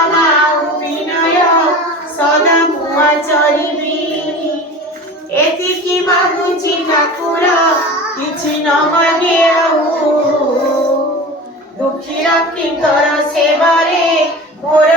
क्षमा विनय सदा मुआचरिबी एतिकी मागुची ठाकुर किछि न मागे आउ दुखी रक्षितर सेवारे मोर